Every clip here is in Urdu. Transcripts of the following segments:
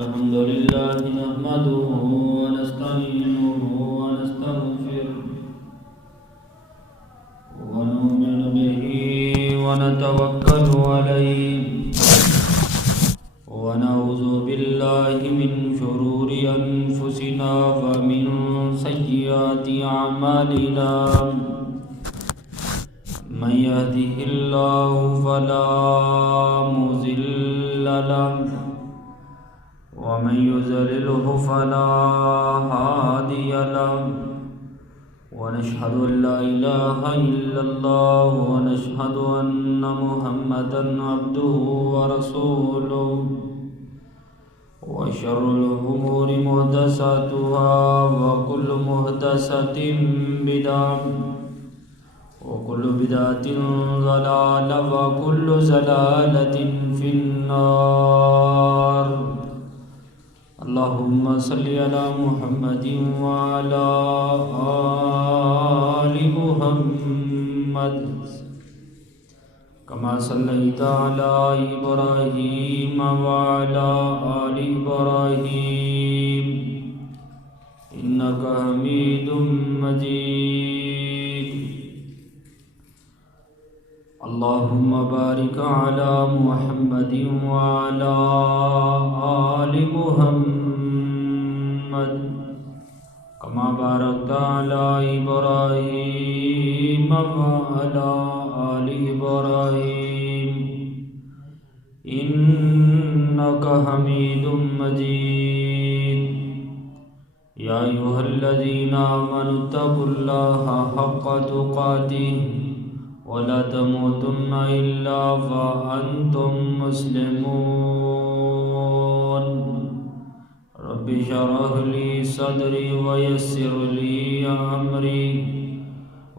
الحمد لله نحمده ونستعينه ونستغفره ونؤمن به ونتوكل عليه ونعوذ بالله من شرور أنفسنا ومن سيئات أعمالنا من يهده الله فلا مضل له ومن يضلله فلا هادي له ونشهد أن لا إله إلا الله ونشهد أن محمدا عبده ورسوله وشر الأمور محدثاتها وكل محدثة بدعة وكل بدعة ضلالة وكل ضلالة في النار. اللهم صل على محمد وعلى آل محمد كما صليت على إبراهيم وعلى آل إبراهيم إنك حميد مجيد. اللهم بارك على محمد وعلى آل محمد كما باركت على إبراهيم وعلى آل إبراهيم إنك حميد مجيد. يا أيها الذين آمنوا اتقوا الله حق تقاته ولا تموتن إلا وأنتم مسلمون. رب اشرح لي صدري ويسر لي أمري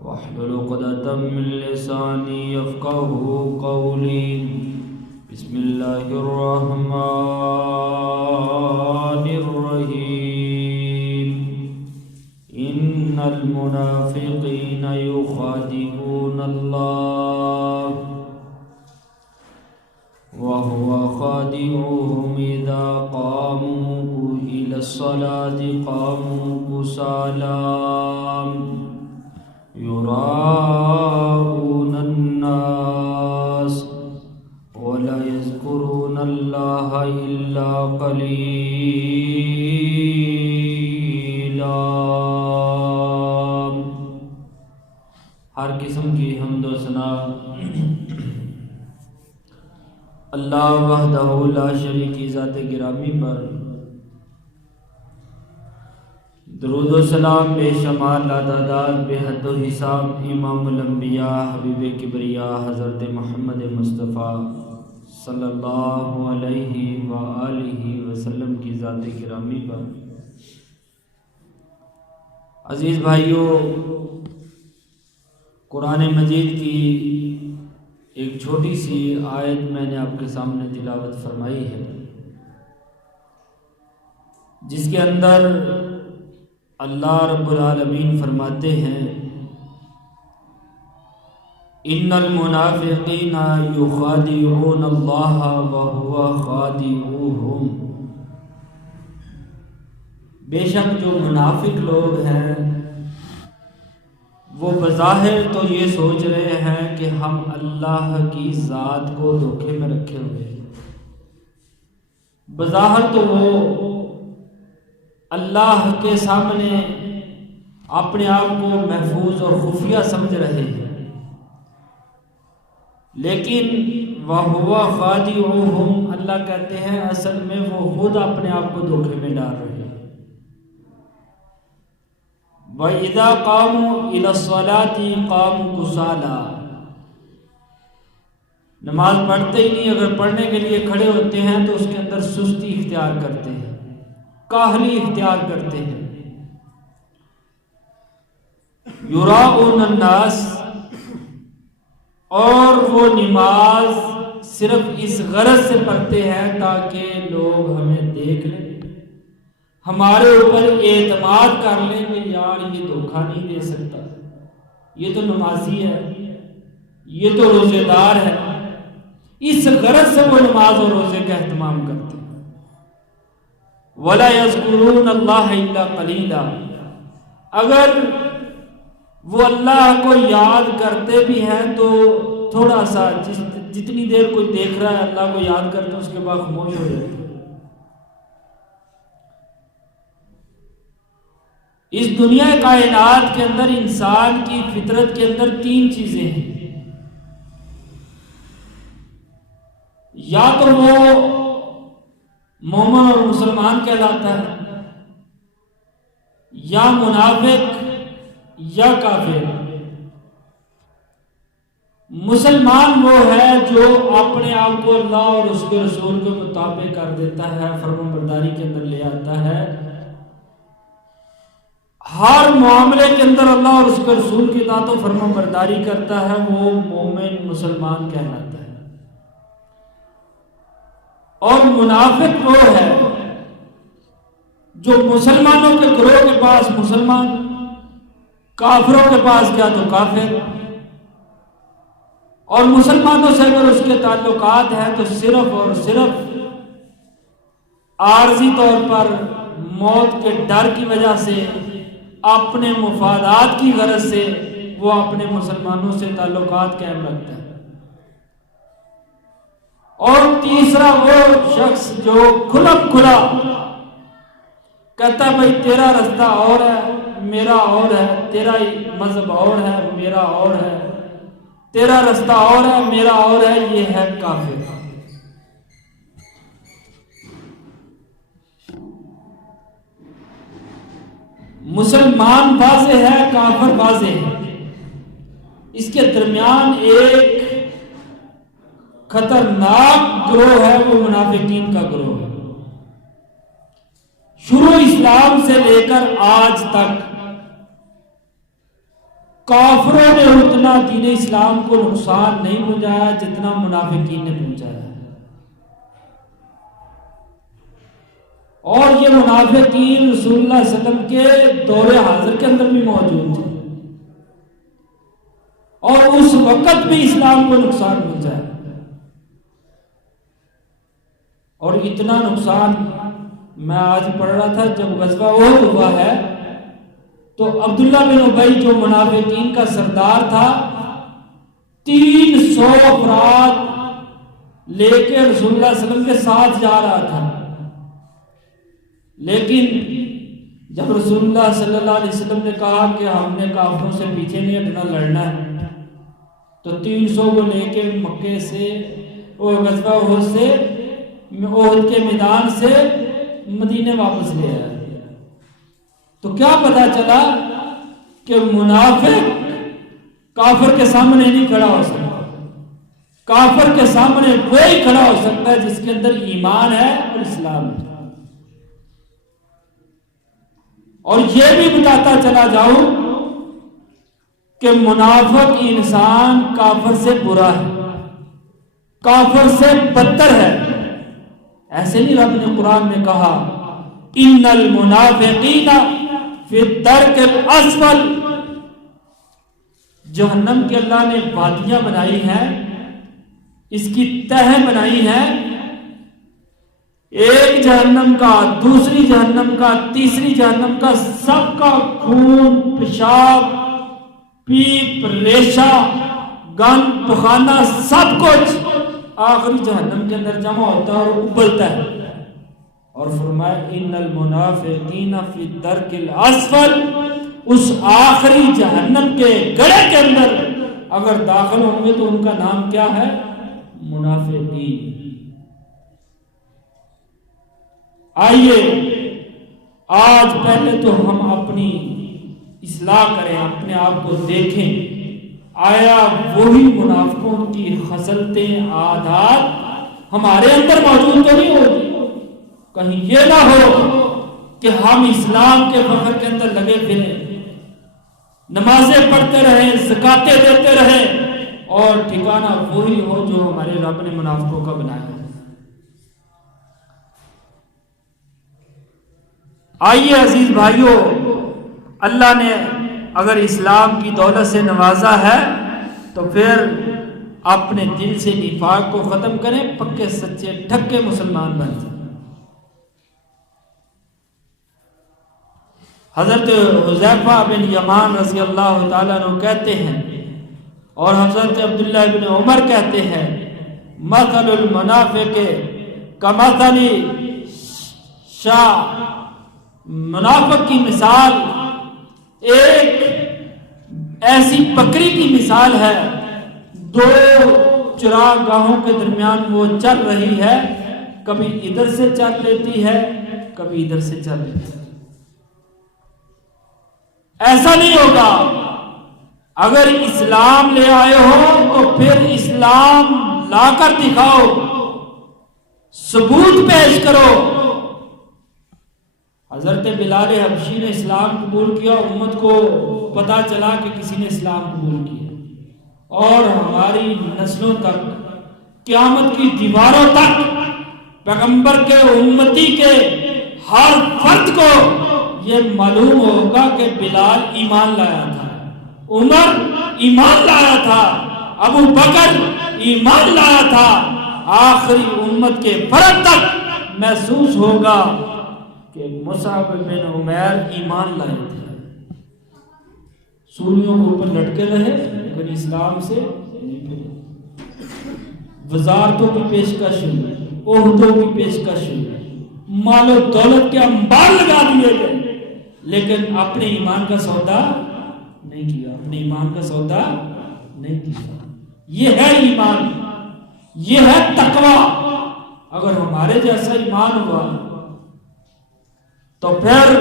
واحلل عقدة من لساني يفقهوا قولي. بسم الله الرحمن الرحيم. إن المنافقين يخادعون الله وهو خادعهم إذا قاموا إلى الصلاة قاموا كسالى يراءون الناس ولا يذكرون الله إلا قليلا. ہر قسم کی حمد و ثنا اللہ وحدہ لا شریک کی ذات گرامی پر، درود و سلام بے شمار لاداداد بے حد و حساب امام الانبیاء حبیب کبریا حضرت محمد مصطفیٰ صلی اللہ علیہ وآلہ وسلم کی ذات گرامی پر. عزیز بھائیوں، قرآن مجید کی ایک چھوٹی سی آیت میں نے آپ کے سامنے تلاوت فرمائی ہے، جس کے اندر اللہ رب العالمین فرماتے ہیں ان المنافقین یخادعون اللہ وہو خادعوہم. بے شک جو منافق لوگ ہیں وہ بظاہر تو یہ سوچ رہے ہیں کہ ہم اللہ کی ذات کو دھوکے میں رکھے ہوئے ہیں. بظاہر تو وہ اللہ کے سامنے اپنے آپ کو محفوظ اور خفیہ سمجھ رہے ہیں، لیکن وَهُوَ خَادِعُهُمْ، اللہ کہتے ہیں اصل میں وہ خود اپنے آپ کو دھوکے میں ڈال رہے ہیں. وَإِذَا قَامُوا إِلَى الصَّلَاةِ قَامُوا كُسَالَى، نماز پڑھتے ہی نہیں، اگر پڑھنے کے لیے کھڑے ہوتے ہیں تو اس کے اندر سستی اختیار کرتے ہیں، کاہلی اختیار کرتے ہیں. یراؤن الناس، اور وہ نماز صرف اس غرض سے پڑھتے ہیں تاکہ لوگ ہمیں دیکھ لیں، ہمارے اوپر اعتماد کر لیں کہ یار یہ دھوکہ نہیں دے سکتا، یہ تو نمازی ہے، یہ تو روزے دار ہے، اس غرض سے وہ نماز اور روزے کا اہتمام کرتے ہیں۔ وَلَا يَذْكُرُونَ اللَّهَ إِلَّا قَلِيلًا، اگر وہ اللہ کو یاد کرتے بھی ہیں تو تھوڑا سا، جتنی دیر کوئی دیکھ رہا ہے اللہ کو یاد کرتے ہیں اس کے بعد خاموش ہو جاتے ہیں۔ اس دنیا کائنات کے اندر انسان کی فطرت کے اندر تین چیزیں ہیں، یا تو وہ مومن اور مسلمان کہلاتا ہے، یا منافق یا کافر۔ مسلمان وہ ہے جو اپنے آپ کو اللہ اور اس کے رسول کے مطابق کر دیتا ہے، فرمانبرداری کے اندر لے آتا ہے، ہر معاملے کے اندر اللہ اور اس کے رسول کی اطاعت و فرمانبرداری کرتا ہے، وہ مومن مسلمان کہلاتا ہے۔ اور منافق وہ ہے جو مسلمانوں کے گروہ کے پاس مسلمان، کافروں کے پاس گیا تو کافر، اور مسلمانوں سے اگر اس کے تعلقات ہیں تو صرف اور صرف عارضی طور پر موت کے ڈر کی وجہ سے، اپنے مفادات کی غرض سے وہ اپنے مسلمانوں سے تعلقات قائم رکھتا ہے۔ اور تیسرا وہ شخص جو کھلم کھلا کہتا ہے بھائی تیرا رستہ اور ہے میرا اور ہے، تیرا مذہب اور ہے میرا اور ہے، تیرا رستہ اور ہے میرا اور ہے، یہ ہے کافر۔ مسلمان واضح ہے، کافر واضح ہے، اس کے درمیان ایک خطرناک گروہ ہے، وہ منافقین کا گروہ ہے۔ شروع اسلام سے لے کر آج تک کافروں نے اتنا دین اسلام کو نقصان نہیں پہنچایا جتنا منافقین نے پہنچایا ہے۔ اور یہ منافقین رسول اللہ صلی اللہ علیہ وسلم کے دور حاضر کے اندر بھی موجود تھے، اور اس وقت بھی اسلام کو نقصان پہنچایا، اور اتنا نقصان میں آج پڑھ رہا تھا جب غزوہ احد ہوا ہے تو عبداللہ بن ابی جو منافقین کا سردار تھا 300 افراد لے کے رسول اللہ صلی اللہ علیہ وسلم کے ساتھ جا رہا تھا، لیکن جب رسول اللہ صلی اللہ علیہ وسلم نے کہا کہ ہم نے کافروں سے پیچھے نہیں ہٹنا، لڑنا ہے، تو 300 کو لے کے مکے سے وہ غزوہ احد سے احد کے میدان سے مدینے واپس لے آیا۔ تو کیا پتا چلا کہ منافق کافر کے سامنے نہیں کھڑا ہو سکتا، کافر کے سامنے وہی کھڑا ہو سکتا ہے جس کے اندر ایمان ہے اور اسلام ہے۔ اور یہ بھی بتاتا چلا جاؤں کہ منافق انسان کافر سے برا ہے، کافر سے بدتر ہے۔ ایسے نہیں رب نے قرآن میں کہا ان المنافقین فی الدرک الاسفل، جہنم کے اللہ نے وادیاں بنائی ہیں، اس کی تہ بنائی ہے، ایک جہنم کا، دوسری جہنم کا، تیسری جہنم کا، سب کا خون، پیشاب، پیپ، ریشہ، گند، پخانہ، سب کچھ آخری جہنم کے اندر جمع ہوتا ہے اور ابلتا ہے۔ اور فرمایا ان المنافقین فی الدرک الاسفل، اس آخری جہنم کے گڑھے کے اندر اگر داخل ہوں گے تو ان کا نام کیا ہے؟ منافقین۔ آئیے آج پہلے تو ہم اپنی اصلاح کریں، اپنے آپ کو دیکھیں، آیا وہی منافقوں کی خصلتیں، عادات ہمارے اندر موجود تو نہیں ہوتی؟ کہیں یہ نہ ہو کہ ہم اسلام کے فخر کے اندر لگے پھریں، نمازیں پڑھتے رہیں، زکاتیں دیتے رہیں، اور ٹھکانہ وہی ہو جو ہمارے رب نے منافقوں کا بنایا ہے۔ آئیے عزیز بھائیوں، اللہ نے اگر اسلام کی دولت سے نوازا ہے تو پھر اپنے دل سے نفاق کو ختم کریں، پکے سچے ڈھکے مسلمان بن جائیں۔ حضرت حذیفہ بن یمان رضی اللہ تعالیٰ عنہ کہتے ہیں، اور حضرت عبداللہ بن عمر کہتے ہیں، مثل المنافق کمثل شاہ، منافق کی مثال ایک ایسی بکری کی مثال ہے، دو چراگاہوں کے درمیان وہ چل رہی ہے، کبھی ادھر سے چل لیتی ہے، کبھی ادھر سے چل لیتی ہے۔ ایسا نہیں ہوگا، اگر اسلام لے آئے ہو تو پھر اسلام لا کر دکھاؤ، ثبوت پیش کرو۔ حضرت بلال حبشی نے اسلام قبول کیا، امت کو پتا چلا کہ کسی نے اسلام قبول کیا، اور ہماری نسلوں تک، قیامت کی دیواروں تک پیغمبر کے امتی کے ہر فرد کو یہ معلوم ہوگا کہ بلال ایمان لایا تھا، عمر ایمان لایا تھا، ابو بکر ایمان لایا تھا، آخری امت کے فرد تک محسوس ہوگا کہ مصعب بن عمیر ایمان لائے تھے، سوریوں کے اوپر لٹکے رہے لیکن اسلام سے نہیں پھرے، وزارتوں کی پیشکش ہوئی، عہدوں کی پیشکش ہوئی، مال و دولت کے انبار لگا دیے گئے، لیکن اپنے ایمان کا سودا نہیں کیا، اپنے ایمان کا سودا نہیں کیا۔ یہ ہے ایمان، یہ ہے تقوی۔ اگر ہمارے جیسا ایمان ہوا تو پھر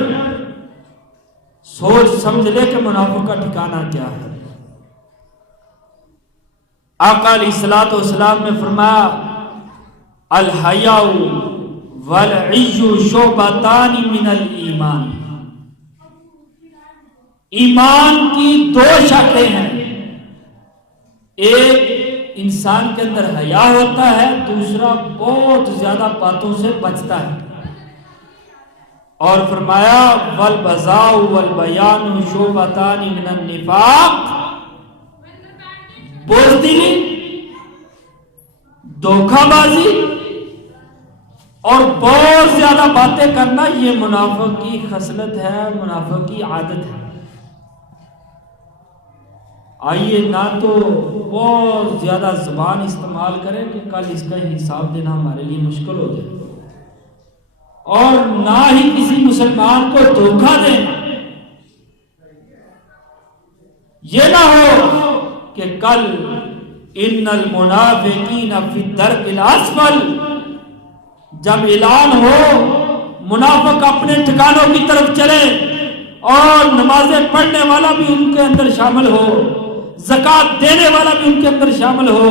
سوچ سمجھ لے کہ منافق کا ٹھکانہ کیا ہے۔ آقا علیہ الصلوۃ والسلام نے فرمایا، الحیاء والعی شعبتان من الایمان، ایمان کی دو شاخیں ہیں، ایک انسان کے اندر حیا ہوتا ہے، دوسرا بہت زیادہ باتوں سے بچتا ہے، اور فرمایا والبذاء والبیان شعبتان من النفاق، بزدلی، دھوکہ بازی اور بہت زیادہ باتیں کرنا یہ منافق کی خصلت ہے، منافق کی عادت ہے۔ آئیے نہ تو بہت زیادہ زبان استعمال کریں کہ کل اس کا حساب دینا ہمارے لیے مشکل ہو جائے، اور نہ ہی کسی مسلمان کو دھوکہ دیں۔ یہ نہ ہو کہ کل ان المنافقین فی الدرک الاسفل، جب اعلان ہو منافق اپنے ٹھکانوں کی طرف چلے اور نمازیں پڑھنے والا بھی ان کے اندر شامل ہو، زکوٰۃ دینے والا بھی ان کے اندر شامل ہو،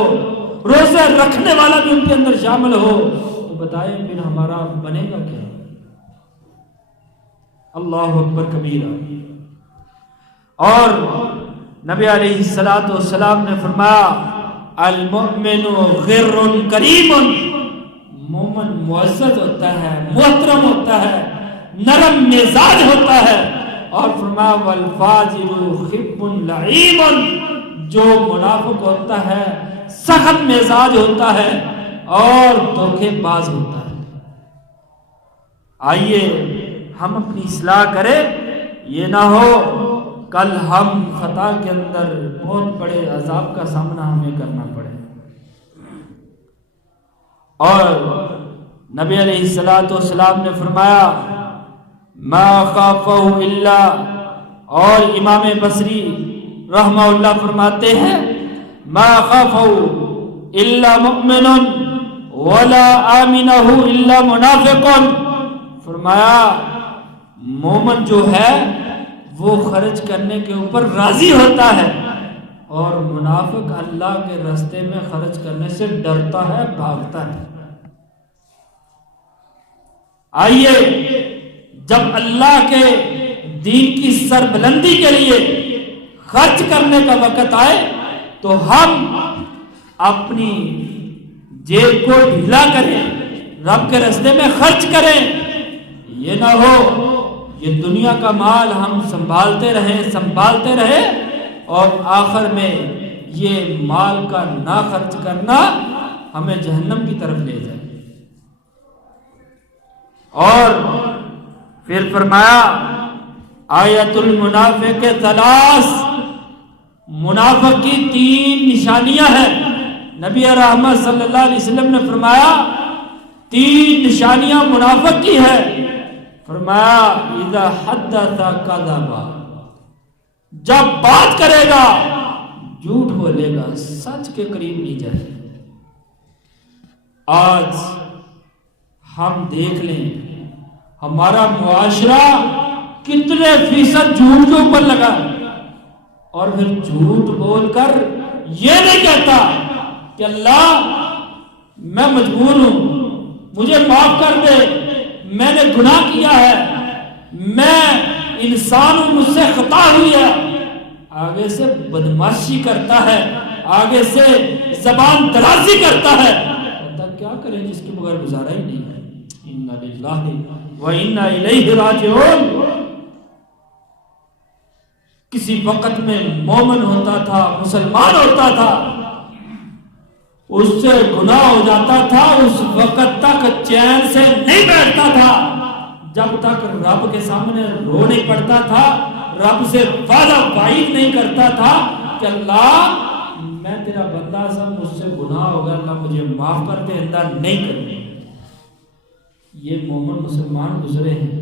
روزے رکھنے والا بھی ان کے اندر شامل ہو، تو بتائیں پھر ہمارا بنے گا کیا؟ اللہ اکبر کبیرہ۔ اور نبی علیہ الصلوۃ والسلام نے فرمایا، المؤمن غر کریم، مومن معزز ہوتا ہے، محترم ہوتا ہے، نرم مزاج ہوتا ہے، اور فرمایا والفاجر خب لعیم، جو منافق ہوتا ہے سخت مزاج ہوتا ہے اور دھوکے باز ہوتا ہے۔ آئیے ہم اپنی اصلاح کریں، یہ نہ ہو کل ہم خطا کے اندر بہت بڑے عذاب کا سامنا ہمیں کرنا پڑے۔ اور نبی علیہ الصلوۃ والسلام نے فرمایا، ما خافہ الا، اور امام بصری رحمہ اللہ فرماتے ہیں، ما خافہ الا مؤمن ولا آمنہ الا منافق، فرمایا مومن جو ہے وہ خرچ کرنے کے اوپر راضی ہوتا ہے، اور منافق اللہ کے راستے میں خرچ کرنے سے ڈرتا ہے، بھاگتا ہے۔ آئیے جب اللہ کے دین کی سربلندی کے لیے خرچ کرنے کا وقت آئے تو ہم اپنی جیب کو ڈھیلا کریں، رب کے راستے میں خرچ کریں۔ یہ نہ ہو یہ دنیا کا مال ہم سنبھالتے رہیں اور آخر میں یہ مال کا نہ خرچ کرنا ہمیں جہنم کی طرف لے جائے۔ اور پھر فرمایا آیت المنافق ثلاث، منافق کی 3 نشانیاں ہیں۔ نبی رحمت صلی اللہ علیہ وسلم نے فرمایا 3 نشانیاں منافق کی ہے۔ فرمایا اذا حدث کذب، جب بات کرے گا جھوٹ بولے گا، سچ کے قریب نہیں جائے۔ آج ہم دیکھ لیں ہمارا معاشرہ کتنے فیصد جھوٹ کے اوپر لگا، اور پھر جھوٹ بول کر یہ نہیں کہتا کہ اللہ میں مجبور ہوں، مجھے معاف کر دے، میں نے گناہ کیا ہے، میں انسان ہوں، مجھ سے خطا ہوئی ہے۔ آگے سے بدماشی کرتا ہے، آگے سے زبان درازی کرتا ہے، کیا کریں جس کے بغیر گزارا ہی نہیں ہے۔ انا للہ و انا الیہ راجعون۔ کسی وقت میں مومن ہوتا تھا، مسلمان ہوتا تھا، اس سے گناہ ہو جاتا تھا، اس وقت تک چین سے نہیں بیٹھتا تھا جب تک رب کے سامنے رو نہیں پڑتا تھا، رب سے وعدہ وعید نہیں کرتا تھا کہ اللہ میں تیرا بندہ سا، مجھ سے گناہ ہوگا، اللہ مجھے معاف کر دے، اللہ نہیں کرے۔ یہ مومن مسلمان گزرے ہیں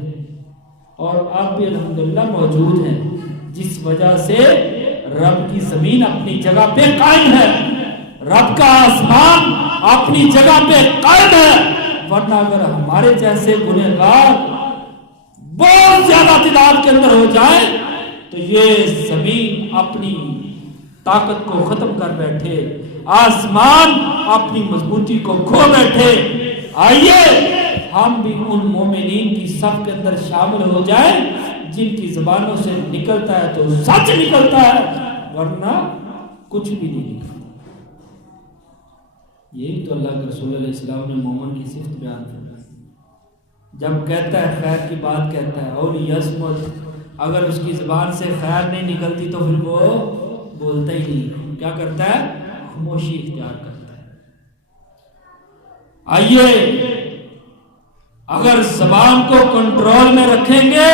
اور آپ بھی الحمدللہ موجود ہیں، جس وجہ سے رب کی زمین اپنی جگہ پہ قائم ہے، رب کا آسمان اپنی جگہ پہ قائم ہے۔ ورنہ اگر ہمارے جیسے گنہگار بہت زیادہ تعداد کے اندر ہو جائے تو یہ زمین اپنی طاقت کو ختم کر بیٹھے، آسمان اپنی مضبوطی کو کھو بیٹھے۔ آئیے ہم بھی ان مومنین کی صف کے اندر شامل ہو جائیں جن کی زبانوں سے نکلتا ہے تو سچ نکلتا ہے، ورنہ کچھ بھی نہیں نکلتا۔ یہی تو اللہ کے رسول علیہ السلام نے مومن کی صفت بیان کی، جب کہتا ہے خیر کی بات کہتا ہے، اور یصمت، اگر اس کی زبان سے خیر نہیں نکلتی تو پھر وہ بولتا ہی نہیں، کیا کرتا ہے؟ خاموشی اختیار کرتا ہے۔ آئیے اگر زبان کو کنٹرول میں رکھیں گے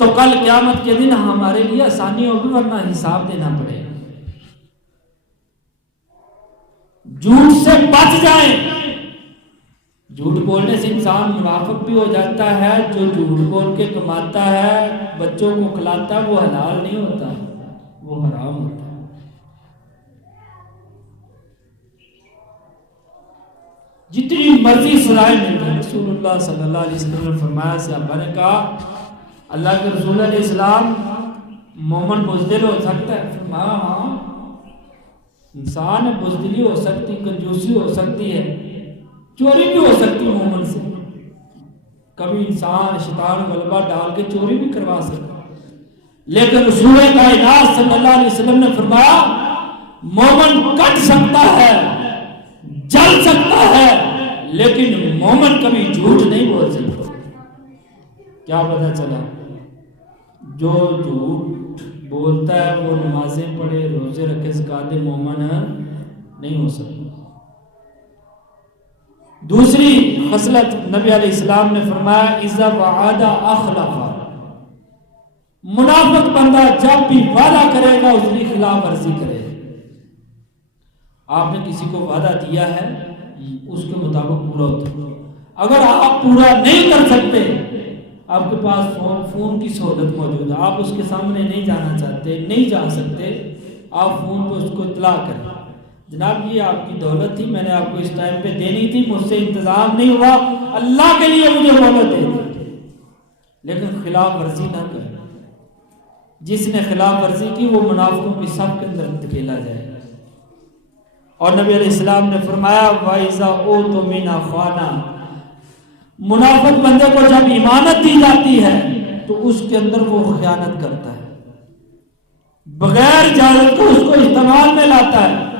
تو کل قیامت کے دن ہمارے لیے آسانی ہوگی، ورنہ حساب دینا پڑے گا۔ جھوٹ سے بچ جائیں۔ جھوٹ بولنے سے انسان منافق بھی ہو جاتا ہے، جو جھوٹ بول کے کماتا ہے، بچوں کو کھلاتا ہے، وہ حلال نہیں ہوتا، وہ حرام ہوتا ہے۔ جتنی مرضی سزائیں مل جائیں، رسول اللہ صلی اللہ علیہ وسلم نے فرمایا، صحابہ نے کہا اللہ کے رسول علیہ السلام مومن بزدل ہو سکتا ہے؟ فرمایا ہاں، انسان ہے، بزدلی ہو سکتی، کنجوسی ہو سکتی ہے، چوری بھی ہو سکتی ہے مومن سے، کبھی انسان شیطان غلبہ ڈال کے چوری بھی کروا سکتا ہے، لیکن رسول کائنات صلی اللہ علیہ وسلم نے فرمایا مومن کٹ سکتا ہے، جل سکتا ہے، لیکن مومن کبھی جھوٹ نہیں بول سکتا۔ کیا پتہ چلا؟ جو جھوٹ بولتا ہے وہ نمازیں پڑھے، روزے رکھے، زکات دے، مومن نہیں ہو سکتا۔ دوسری خصلت نبی علیہ السلام نے فرمایا اذا وعد اخلف، منافق بندہ جب بھی وعدہ کرے گا اس کی خلاف ورزی کرے گا۔ آپ نے کسی کو وعدہ دیا ہے، اس کے مطابق پورا ہوتا ہے۔ اگر آپ پورا نہیں کر سکتے، آپ کے پاس فون کی سہولت موجود ہے، آپ اس کے سامنے نہیں جانا چاہتے، نہیں جا سکتے، آپ فون پہ اس کو اطلاع کریں، جناب یہ آپ کی دولت تھی، میں نے آپ کو اس ٹائم پہ دینی تھی، مجھ سے انتظام نہیں ہوا، اللہ کے لیے مجھے مہلت دے دی، لیکن خلاف ورزی نہ کریں۔ جس نے خلاف ورزی کی وہ منافقوں کی صف کے اندر دھکیلا جائے گا۔ اور نبی علیہ السلام نے فرمایا وَإِذَا أُؤْتُمِنَ خَانَ، منافق بندے کو جب امانت دی جاتی ہے تو اس کے اندر وہ خیانت کرتا ہے، بغیر اجازت کو اس کو استعمال میں لاتا ہے،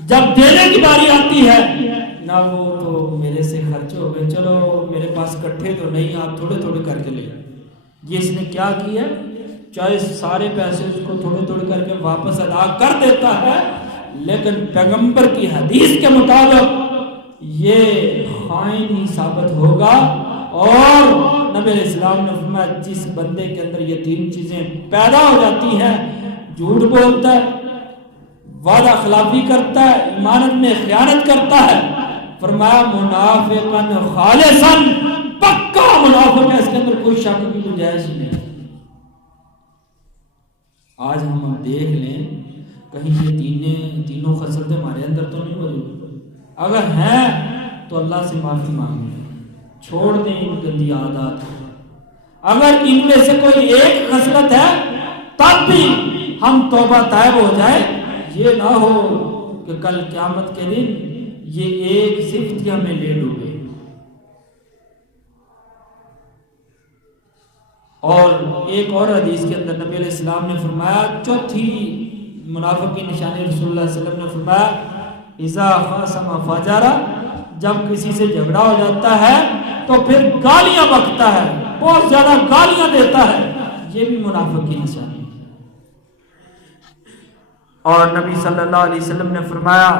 جب دینے کی باری آتی ہے نہ وہ تو میرے سے خرچ ہو گئے، چلو میرے پاس کٹھے تو نہیں، آپ تھوڑے تھوڑے کر کے لیں۔ یہ اس نے کیا کیا؟ چاہے سارے پیسے اس کو تھوڑے تھوڑے کر کے واپس ادا کر دیتا ہے، لیکن پیغمبر کی حدیث کے مطابق یہ خائن ہی ثابت ہوگا۔ اور نبی علیہ السلام نے فرمایا جس بندے کے اندر یہ تین چیزیں پیدا ہو جاتی ہیں، جھوٹ بولتا ہے، وعدہ خلافی کرتا ہے، امانت میں خیانت کرتا ہے، فرمایا منافقاً خالصاً، پکا منافق ہے، اس کے اندر کوئی شک کی گنجائش ہی نہیں۔ آج ہم دیکھ لیں کہیں یہ تینوں خصلتیں ہمارے اندر تو نہیں موجود، اگر ہیں تو اللہ سے معافی مانگیں، چھوڑ دیں ان گندی عادات کو۔ اگر ان میں سے کوئی ایک خصلت ہے تب بھی ہم توبہ طائب ہو جائے، یہ نہ ہو کہ کل قیامت کے دن یہ ایک صفت ہمیں لے ڈوبے۔ اور ایک اور حدیث کے اندر نبی علیہ السلام نے فرمایا، چوتھی منافق کی نشانی رسول اللہ صلی اللہ علیہ وسلم نے فرمایا، اذا خاصم فجر، جب کسی سے جھگڑا ہو جاتا ہے تو پھر گالیاں بکتا ہے، بہت زیادہ گالیاں دیتا ہے، یہ بھی منافق کی نشانی ہے۔ اور نبی صلی اللہ علیہ وسلم نے فرمایا،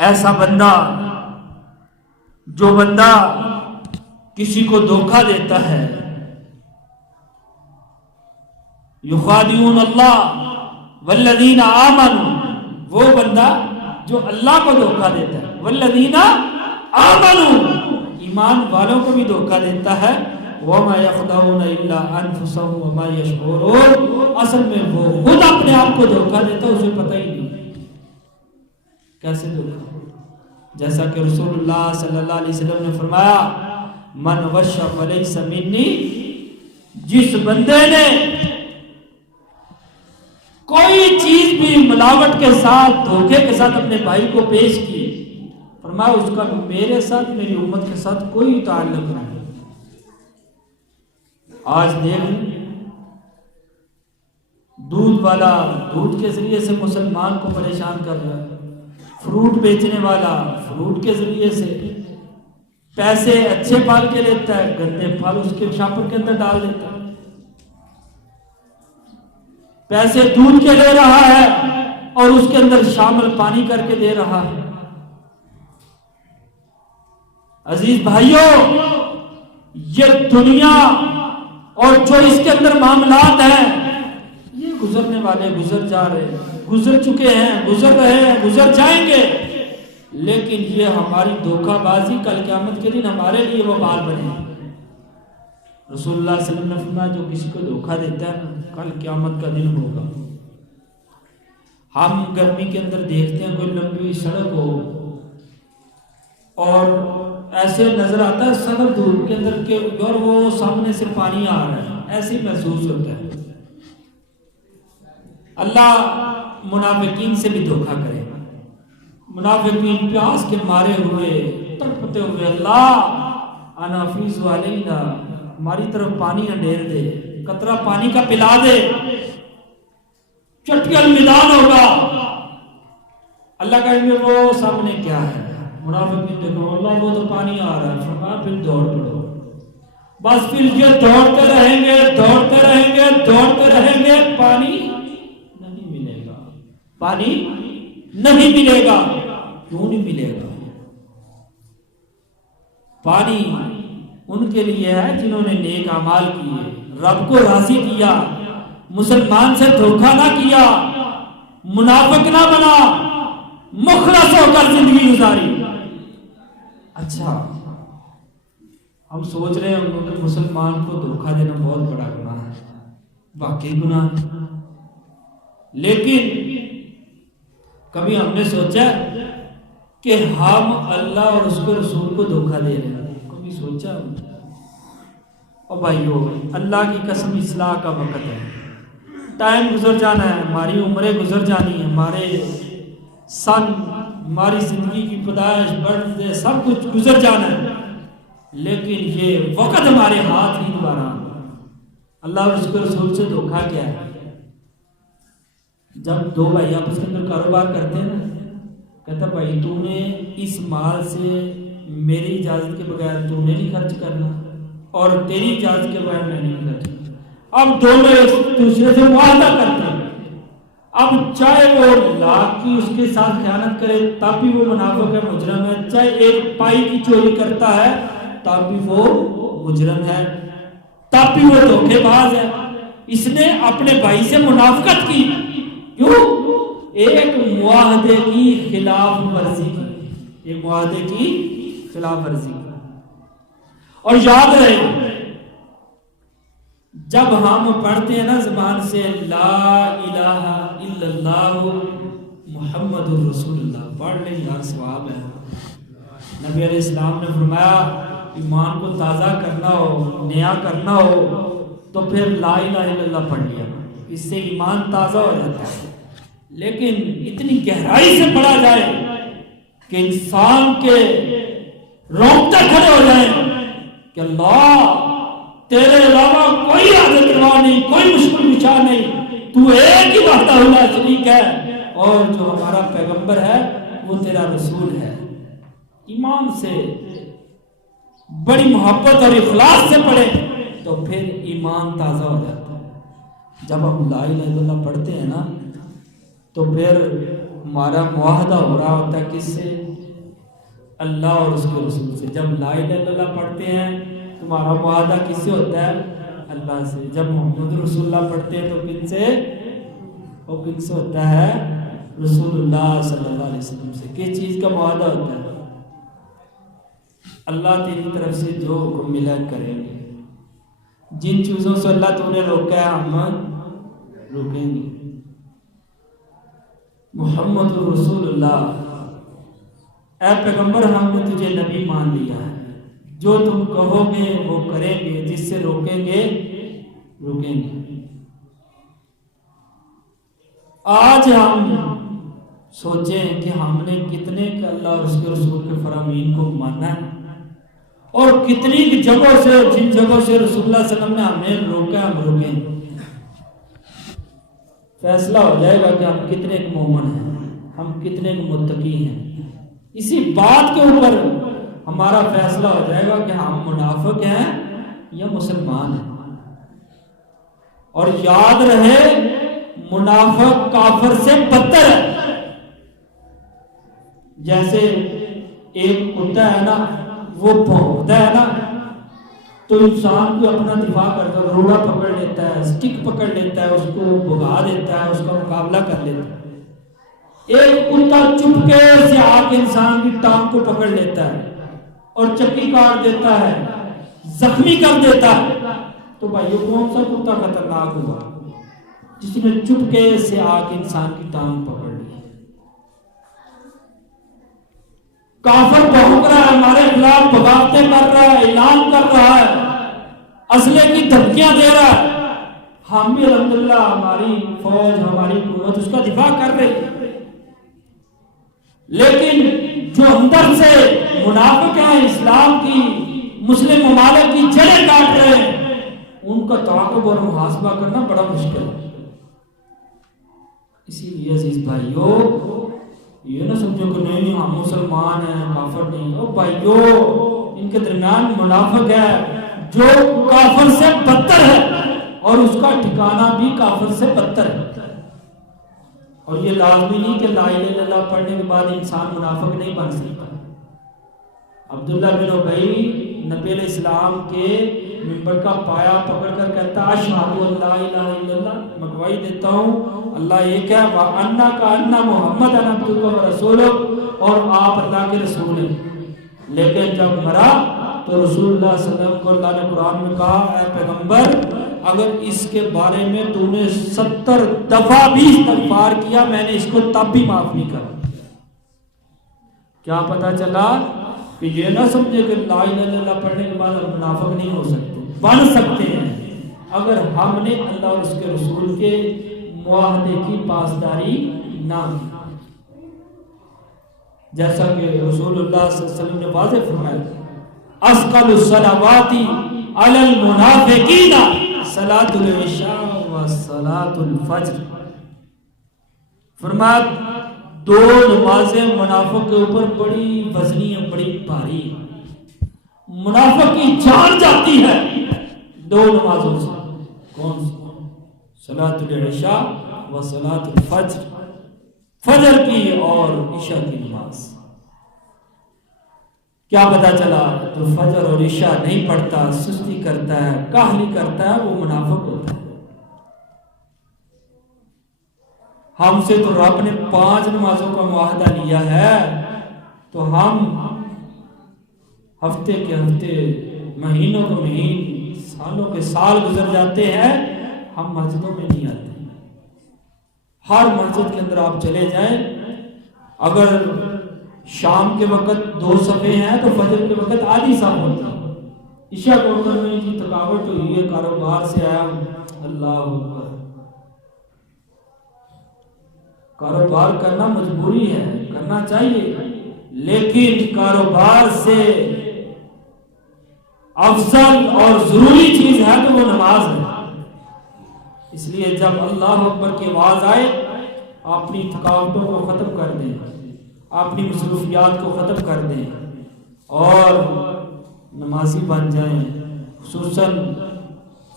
ایسا بندہ، جو بندہ کسی کو دھوکہ دیتا ہے، یخادعون اللہ والذین آمنوا، وہ بندہ جو اللہ کو دھوکہ دیتا ہے، والذین آمنوا، ایمان والوں کو بھی دھوکہ دیتا ہے، وما یخدعون الا انفسهم وما یشعرون، اصل میں وہ خود اپنے آپ کو دھوکہ دیتا ہے، اسے پتہ ہی نہیں کیسے دھوکہ۔ جیسا کہ رسول اللہ صلی اللہ علیہ وسلم نے فرمایا، من غش فلیس منی، جس بندے نے کوئی چیز بھی ملاوٹ کے ساتھ، دھوکے کے ساتھ اپنے بھائی کو پیش کی، فرمایا اس کا میرے ساتھ، میری امت کے ساتھ کوئی تعلق نہیں۔ آج دیکھ دودھ والا دودھ کے ذریعے سے مسلمان کو پریشان کر رہا ہے، فروٹ بیچنے والا فروٹ کے ذریعے سے پیسے اچھے پھل کے لیتا ہے، گندے پھل اس کے شاپر کے اندر ڈال دیتا ہے، پیسے دودھ کے لے رہا ہے اور اس کے اندر شامل پانی کر کے دے رہا ہے۔ عزیز بھائیوں، یہ دنیا اور جو اس کے اندر معاملات ہیں، یہ گزرنے والے گزر جا رہے ہیں، گزر چکے ہیں، گزر رہے ہیں، گزر جائیں گے، لیکن یہ ہماری دھوکہ بازی کل قیامت کے دن ہمارے لیے وبال بنے۔ رسول اللہ صلی اللہ علیہ وسلم نے فرمایا، جو کسی کو دھوکہ دیتا ہے کل قیامت کا دن ہوگا۔ ہم گرمی کے اندر دیکھتے ہیں کوئی لمبی سڑک ہو اور ایسے نظر آتا ہے سخت دھوپ کے اندر کہ اور وہ سامنے سے پانی آ رہا ہے، ایسے محسوس ہوتا ہے۔ اللہ منافقین سے بھی دھوکہ کرے، منافقین پیاس کے مارے ہوئے تڑپتے ہوئے، اللہ انا فیض علینا، ہماری طرف پانی اڈیر دے، قطرہ پانی کا پلا دے، چٹکل میدان ہوگا۔ اللہ کہیں گے وہ سامنے کیا ہے؟ منافقین دیکھو اللہ وہ تو پانی آ رہا ہے، فرمایا پھر دوڑ پڑو، بس پھر یہ دوڑتے رہیں گے، دوڑتے رہیں گے، دوڑتے رہیں گے، پانی نہیں ملے گا، پانی نہیں ملے گا۔ کیوں نہیں ملے گا؟ پانی ان کے لیے ہے جنہوں نے نیک اعمال کیے، رب کو راضی کیا، مسلمان سے دھوکہ نہ کیا، منافق نہ بنا، مخلص ہو کر زندگی گزاری۔ اچھا ہم سوچ رہے ہیں کہ مسلمان کو دھوکہ دینا بہت بڑا گناہ ہے، واقعی گناہ ہے، لیکن کبھی ہم نے سوچا کہ ہم اللہ اور اس کے رسول کو دھوکہ دے رہے ہیں؟ کبھی سوچا؟ اور بھائیو اللہ کی قسم اصلاح کا وقت ہے، ٹائم گزر جانا ہے، ہماری عمریں گزر جانی ہے، ہمارے سن، ہماری زندگی کی پیدائش، برتھ ڈے سب کچھ گزر جانا ہے، لیکن یہ وقت ہمارے ہاتھ نہیں دوبارہ۔ اللہ اور اس کے رسول سے دھوکہ کیا ہے؟ جب دو بھائی آپس کے اندر کاروبار کرتے ہیں نا، کہتا بھائی تو نے اس مال سے میری اجازت کے بغیر تو نے نہیں خرچ کرنا، اور تیری اجازت کے بغیر میں نہیں خرچ کرنا۔ اب دونوں ایک دوسرے سے معاہدہ کرتے ہیں. اب چاہے وہ لاکھ کی اس کے ساتھ خیانت کرے تب بھی وہ منافق ہے، مجرم ہے، چاہے ایک پائی کی چوری کرتا ہے تب بھی وہ مجرم ہے، تب بھی وہ دھوکے باز ہے. اس نے اپنے بھائی سے منافقت کی، کیوں؟ ایک معاہدے کی خلاف ورزی کی، ایک معاہدے کی خلاف ورزی کی. اور یاد رہے جب ہم پڑھتے ہیں نا زبان سے لا الہ الا اللہ محمد الرسول اللہ، پڑھ لیں یار ثواب ہے. نبی علیہ السلام نے فرمایا ایمان کو تازہ کرنا ہو، نیا کرنا ہو تو پھر لا الہ الا اللہ پڑھ لیا، اس سے ایمان تازہ ہو جاتا ہے. لیکن اتنی گہرائی سے پڑھا جائے کہ انسان کے رونگٹے کھڑے ہو جائیں کہ اللہ تیرے علاوہ کوئی حاجت روا نہیں، کوئی مشکل کشا نہیں، تو ایک ہی وحدہ لا شریک ہے، اور جو ہمارا پیغمبر ہے وہ تیرا رسول ہے. ایمان سے بڑی محبت اور اخلاص سے پڑھے تو پھر ایمان تازہ ہو جاتا ہے. جب ہم لا الہ الا اللہ پڑھتے ہیں نا تو پھر ہمارا معاہدہ ہو رہا ہوتا ہے کس سے؟ اللہ اور اس کے رسول سے. جب لا الہ الا اللہ پڑھتے ہیں تمہارا معاہدہ کس سے ہوتا ہے؟ اللہ سے. جب محمد رسول اللہ پڑھتے ہیں تو کن سے؟ وہ کن سے ہوتا ہے؟ رسول اللہ صلی اللہ علیہ وسلم سے. کس چیز کا معاہدہ ہوتا ہے؟ اللہ تیری طرف سے جو حکم ملا کریں گے، جن چیزوں سے اللہ تو نے روکا ہے ہم روکیں گے. محمد رسول اللہ، اے پیغمبر ہم نے تجھے نبی مان لیا ہے، جو تم کہو گے وہ کریں گے، جس سے روکیں گے روکیں گے. آج ہم سوچیں کہ ہم نے کتنے کا اللہ اور اس کے رسول کے فرامین کو مانا ہے، اور کتنی جگہوں سے، جن جگہوں سے رسول اللہ صلی اللہ علیہ وسلم نے ہمیں روکا ہم روکیں. فیصلہ ہو جائے گا کہ ہم کتنے ایک مومن ہیں، ہم کتنے ایک متقی ہیں. اسی بات کے اوپر ہمارا فیصلہ ہو جائے گا کہ ہم منافق ہیں یا مسلمان ہیں. اور یاد رہے منافق کافر سے بدتر ہے. جیسے ایک کتا ہے نا، وہ بھونکتا ہے نا تو انسان کو اپنا دفاع کرتا ہے، روڑا پکڑ لیتا ہے، سٹک پکڑ لیتا ہے، اس کو بھگا دیتا ہے، اس کا مقابلہ کر لیتا ہے. ایک کتا چپکے سے آ کے انسان کی ٹانگ کو پکڑ لیتا ہے اور چکی کاٹ دیتا ہے، زخمی کر دیتا ہے. تو بھائیو کون سا کتا خطرناک ہوا؟ جس نے چپکے سے آ کے انسان کی ٹانگ پکڑ لی. کافر بھونک رہا ہے، ہمارے خلاف بغاوتیں کر رہا ہے، اعلان کر رہا ہے، اسلحے کی دھمکیاں دے رہا ہے. ہم بھی الحمدللہ ہماری فوج، ہماری حکومت اس کا دفاع کر رہی ہے. لیکن جو اندر سے منافق ہیں، اسلام کی، مسلم ممالک کی جڑیں کاٹ رہے ہیں، ان کا تعاقب اور محاسبہ کرنا بڑا مشکل ہے. اسی لیے عزیز بھائیو، یہ نہ سمجھو کہ نہیں ہم مسلمان ہیں کافر نہیں. او بھائیو، ان کے درمیان منافق ہے جو کافر سے بدتر ہے، اور اس کا ٹھکانہ بھی کافر سے بدتر ہے. اور یہ لازمی نہیں کہ لا الہ الا اللہ پڑھنے کے بعد انسان منافق نہیں بن سکتا. عبداللہ بن ابی نبی علیہ السلام کے منبر کا پایا پکڑ کر کہتا اشہد ان لا الہ الا اللہ، میں گواہی دیتا ہوں اللہ ایک ہے، وَأَنَّكَ أَنَّ مُحَمَّدًا عَبْدُكَ وَرَسُولُكَ، اور آپ اللہ کے رسول ہیں. لیکن جب مرا تو رسول اللہ صلی اللہ علیہ وسلم کو اللہ نے قرآن میں کہا اے پیغمبر اگر اس کے بارے میں تو نے 70 دفعہ بھی استغفار کیا میں نے اس کو تب بھی معاف نہیں کرا. کیا پتا چلا کہ یہ نہ سمجھے کہ لا الہ الا اللہ پڑھنے کے بعد ہم منافق نہیں ہو سکتے، بن سکتے ہیں اگر ہم نے اللہ اور اس کے رسول کے معاہدے کی پاسداری نہ کی. جیسا کہ رسول اللہ صلی اللہ علیہ وسلم نے واضح فرمایا اثقل الصلوات علی المنافقین صلاۃ العشاء و صلاۃ الفجر. فرمایا دو نمازیں منافق کے اوپر بڑی وزنی ہیں، بڑی بھاری ہیں. منافق کی جان جاتی ہے دو نمازوں سے، کون سی؟ صلاۃ العشاء و صلاۃ الفجر، فجر کی اور عشاء کی نماز۔ کیا پتا چلا جو فجر اور عشاء نہیں پڑھتا، سستی کرتا ہے، کاہلی کرتا ہے، وہ منافق ہوتا ہے۔ ہم سے تو رب نے 5 نمازوں کا معاہدہ لیا ہے، تو ہم ہفتے کے ہفتے، مہینوں کے مہین، سالوں کے سال گزر جاتے ہیں، ہم مسجدوں میں نہیں آتے۔ ہر مسجد کے اندر آپ چلے جائیں، اگر شام کے وقت 2 صفیں ہیں تو فجر کے وقت آدھی صف ہوتی ہے۔ عشاء کو اگر میں کی تھکاوٹ ہوئی ہے، کاروبار سے آیا ہوں، اللہ اکبر، کاروبار کرنا مجبوری ہے، کرنا چاہیے، لیکن کاروبار سے افضل اور ضروری چیز ہے تو وہ نماز ہے۔ اس لیے جب اللہ اکبر کی آواز آئے، اپنی تھکاوٹوں کو ختم کر دیں، اپنی مصروفیات کو ختم کر دیں اور نمازی بن جائیں۔ خصوصاً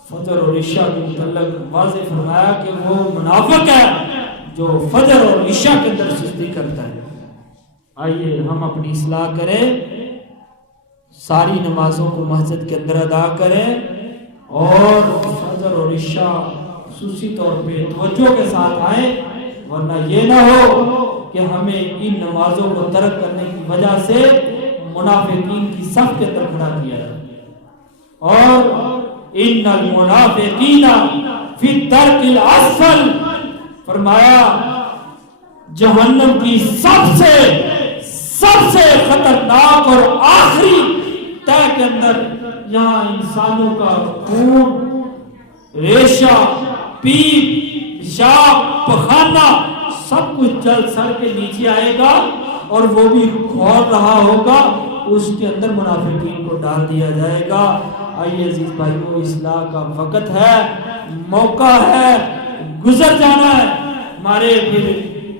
فجر اور عشاء کے متعلق واضح فرمایا کہ وہ منافق ہے جو فجر اور عشاء کے اندر سستی کرتا ہے۔ آئیے ہم اپنی اصلاح کریں، ساری نمازوں کو مسجد کے اندر ادا کریں اور فجر اور عشاء خصوصی طور پہ توجہ کے ساتھ آئیں، ورنہ یہ نہ ہو کہ ہمیں ان نمازوں کو ترک کرنے کی وجہ سے منافقین کی صف کے اندر کھڑا کیا جائے۔ اور ان المنافقین فی الدرک الاسفل، فرمایا جہنم کی سب سے خطرناک اور آخری تہ کے اندر، یہاں انسانوں کا خون، ریشہ، پیپ، پیشاب، پخانہ سب کچھ جل سڑ کے نیچے آئے گا اور وہ بھی کھول رہا ہوگا، اس کے اندر منافقین کو ڈال دیا جائے گا۔ آئیے عزیز بھائیو، اصلاح کا وقت ہے، موقع ہے، گزر جانا ہے ہمارے، پھر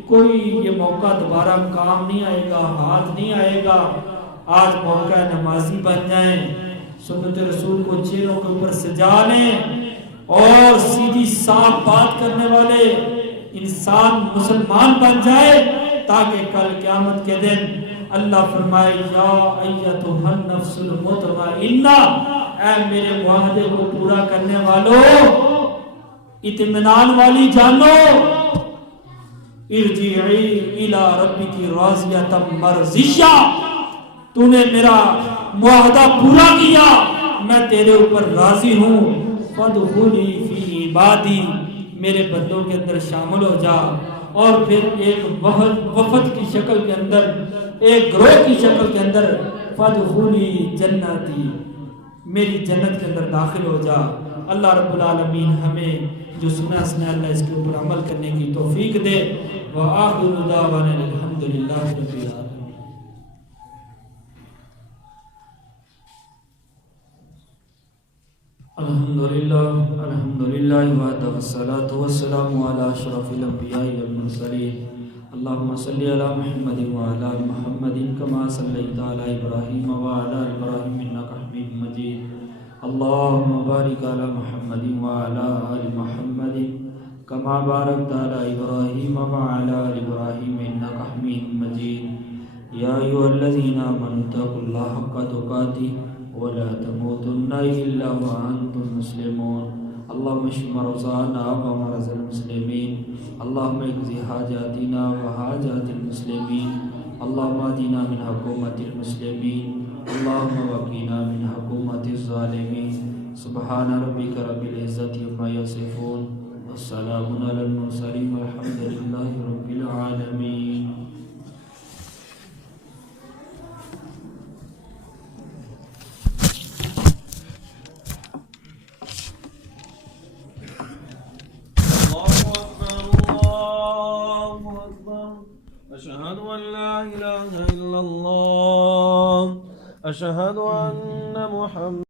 کوئی یہ موقع دوبارہ کام نہیں آئے گا، ہاتھ نہیں آئے گا۔ آج موقع ہے نمازی بن جائیں، سنت رسول کو چہروں کے اوپر سجا لیں اور سیدھی صاف بات کرنے والے انسان مسلمان بن جائے، تاکہ کل قیامت کے دن اللہ فرمائے یا ایتھا النفس المطمئنہ، اے میرے معاہدے کو پورا کرنے والوں، اطمینان والی جانو، ارجعی الی ربک راضیۃ مرضیہ، تو نے میرا معاہدہ پورا کیا، میں تیرے اوپر راضی ہوں، فادخلی فی عبادی، میرے بندوں کے اندر شامل ہو جا۔ اور پھر ایک وفد کی شکل کے اندر، ایک گروہ کی شکل کے اندر، فادخلی جنتی، میری جنت کے اندر داخل ہو جا۔ اللہ رب العالمین ہمیں جو سنا اللہ اس کے اوپر عمل کرنے کی توفیق دے۔ وآخر دعوانا الحمدللہ رب العالمین۔ الحمدللہ وحدہ والصلاة والسلام علی اشرف الانبیاء والمرسلین۔ اللہم صلی علی محمد وعلی آل محمد کما صلیت علی ابراہیم وعلی آل ابراہیم انک حمید مجید۔ اللہم بارک علی محمد وعلی آل محمد کما بارکت علی ابراہیم وعلی آل ابراہیم انک حمید مجید۔ یا ایھا الذین آمنوا اتقوا اللہ حق تقاتہ ولا تموتن الا وانتم مسلمون۔ اللهم اشف مرضانا ومرضى المسلمين، اللهم اقض حاجاتنا وحاجات المسلمين، اللهم اهدنا من حكومة المسلمين، اللهم وقنا من حكومة الظالمين۔ سبحان ربك رب العزة عما يصفون والسلام على المرسلين والحمد لله رب العالمين۔ أشهد أن لا إله إلا الله، أشهد أن محمد